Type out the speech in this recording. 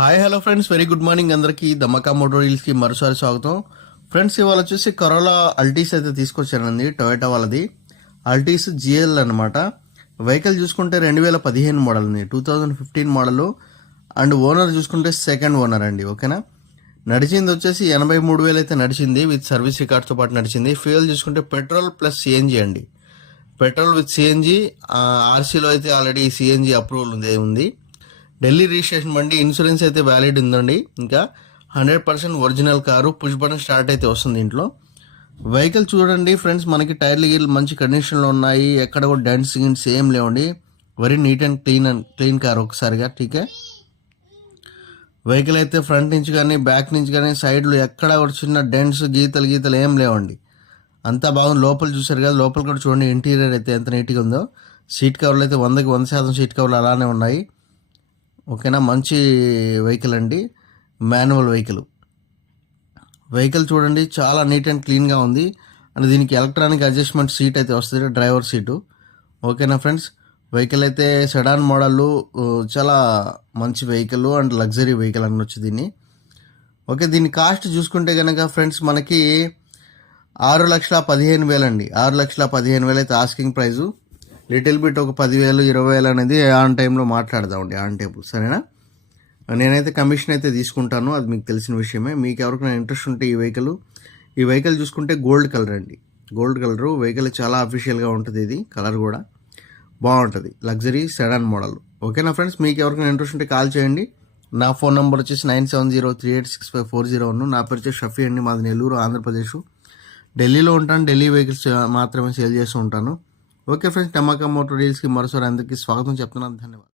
Hi hello friends very good morning అందరికీ Dhamaka Moto రీల్స్కి మరోసారి స్వాగతం. ఫ్రెండ్స్ ఇవాళ వచ్చేసి కరోలా అల్టీస్ అయితే తీసుకొచ్చానండి టొయోటా వాళ్ళది. అల్టీస్ జిఎల్ అనమాట వెహికల్ చూసుకుంటే రెండు వేల పదిహేను మోడల్ అండి two thousand fifteen model. And owner చూసుకుంటే సెకండ్ ఓనర్ అండి ఓకేనా? నడిచింది వచ్చేసి ఎనభై మూడు వేలు అయితే నడిచింది విత్ సర్వీస్ రికార్డ్స్తో పాటు నడిచింది. ఫ్యూయల్ చూసుకుంటే పెట్రోల్ ప్లస్ సిఎన్జి అండి. పెట్రోల్ విత్ సిఎన్జి ఆర్సీలో అయితే ఆల్రెడీ సిఎన్జి అప్రూవల్ ఉంది ఉంది. ఢిల్లీ రిజిస్ట్రేషన్ బండి ఇన్సూరెన్స్ అయితే వ్యాలిడ్ ఉందండి. ఇంకా hundred percent original car push button start అయితే వస్తుంది దీంట్లో వెహికల్ చూడండి ఫ్రెండ్స్ మనకి టైర్లు గీర్లు మంచి కండిషన్లో ఉన్నాయి. ఎక్కడ కూడా డెంట్స్ గిన్స్ ఏం లేవండి. Very neat and clean and clean car ఒకసారిగా ఠీకే వెహికల్ అయితే ఫ్రంట్ నుంచి కానీ బ్యాక్ నుంచి కానీ సైడ్లు ఎక్కడ కూడా చిన్న డెంట్స్ గీతలు గీతలు ఏం లేవండి. అంతా బాగుంది. లోపల చూసారు కదా లోపల కూడా చూడండి ఇంటీరియర్ అయితే ఎంత నీట్గా ఉందో. సీట్ కవర్లు అయితే వందకి వంద శాతం సీట్ కవర్లు అలానే ఉన్నాయి. ఓకేనా? మంచి వెహికల్ అండి. Manual vehicle. వెహికల్ చూడండి చాలా నీట్ అండ్ క్లీన్గా ఉంది. అండ్ దీనికి ఎలక్ట్రానిక్ అడ్జస్ట్మెంట్ సీట్ అయితే వస్తుంది డ్రైవర్ సీటు. ఓకేనా ఫ్రెండ్స్? వెహికల్ అయితే సెడాన్ మోడల్ చాలా మంచి వెహికల్ అండ్ లగ్జరీ వెహికల్ అనొచ్చు దీన్ని. ఓకే దీని కాస్ట్ చూసుకుంటే కనుక ఫ్రెండ్స్ మనకి ఆరు లక్షల పదిహేను వేలండి. ఆరు లక్షల పదిహేను వేలు అయితే ఆస్కింగ్ ప్రైజు. లిటిల్ బిట్ ఒక పదివేలు ఇరవై వేలు అనేది ఆన్ టైంలో మాట్లాడదామండి ఆన్ టేబుల్ సరేనా? నేనైతే కమిషన్ అయితే తీసుకుంటాను అది మీకు తెలిసిన విషయమే. మీకు ఎవరికైనా ఇంట్రెస్ట్ ఉంటే ఈ వెహికల్ ఈ వెహికల్ చూసుకుంటే గోల్డ్ కలర్ అండి. గోల్డ్ కలరు వెహికల్ చాలా అఫీషియల్గా ఉంటుంది ఇది కలర్ కూడా బాగుంటుంది. Luxury sedan model. ఓకేనా ఫ్రెండ్స్? మీకు ఎవరికైనా ఇంట్రెస్ట్ ఉంటే కాల్ చేయండి. నా ఫోన్ నెంబర్ వచ్చేసి nine seven zero three eight six five four zero one. నా పేరు వచ్చేసి షఫీ అండి మాది నెల్లూరు ఆంధ్రప్రదేశ్. ఢిల్లీలో ఉంటాను ఢిల్లీ వెహికల్స్ మాత్రమే సేల్ చేస్తూ ఉంటాను. ఓకే ఫ్రెండ్స్ టమాకా మోటార్ డీల్స్కి మరోసారి అందరికీ స్వాగతం చెప్తున్నాను ధన్యవాదాలు